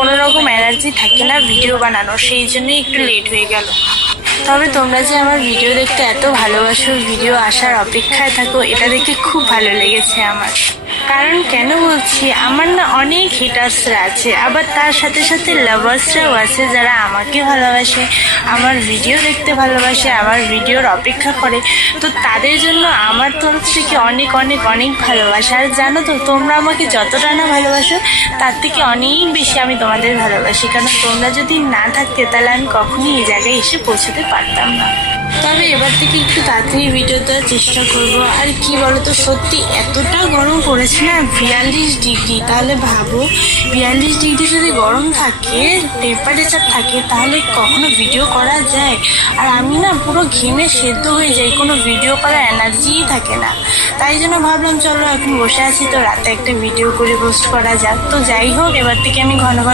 কোনো রকম এনার্জি থাকে না ভিডিও বানানোর, সেই জন্যই একটু লেট হয়ে গেল। তবে তোমরা যে আমার ভিডিও দেখতে এত ভালোবাসো, ভিডিও আসার অপেক্ষায় থাকো, এটা দেখে খুব ভালো লেগেছে আমার। কারণ কেন বলছি, আমার না অনেক হেটার্সরা আছে, আবার তার সাথে সাথে লাভার্সরাও আছে যারা আমাকে ভালোবাসে, আমার ভিডিও দেখতে ভালোবাসে, আমার ভিডিওর অপেক্ষা করে। তো তাদের জন্য আমার তরফ থেকে অনেক অনেক অনেক ভালোবাসা। আর জানো তো, তোমরা আমাকে যতটা না ভালোবাসো তার থেকে অনেক বেশি আমি তোমাদের ভালোবাসি। কারণ তোমরা যদি না থাকতে তাহলে আমি কখনোই এই জায়গায় এসে পৌঁছতে পারতাম না। তবে এবার থেকে একটু তাড়াতাড়ি ভিডিও দেওয়ার চেষ্টা করবো। আর কি বলতো, সত্যি এতটা গরম পড়েছে না, 42 ডিগ্রি। তাহলে ভাবো 42 ডিগ্রি যদি গরম থাকে, টেম্পারেচার থাকে, তাহলে কখনো ভিডিও করা যায়? আর আমি না পুরো ঘেমে সেদ্ধ হয়ে যাই, কোনো ভিডিও করার এনার্জিই থাকে না। তাই জন্য ভাবলাম চলো এখন বসে আছি তো, রাতে একটা ভিডিও করে পোস্ট করা যাক। তো যাই হোক, এবার থেকে আমি ঘন ঘন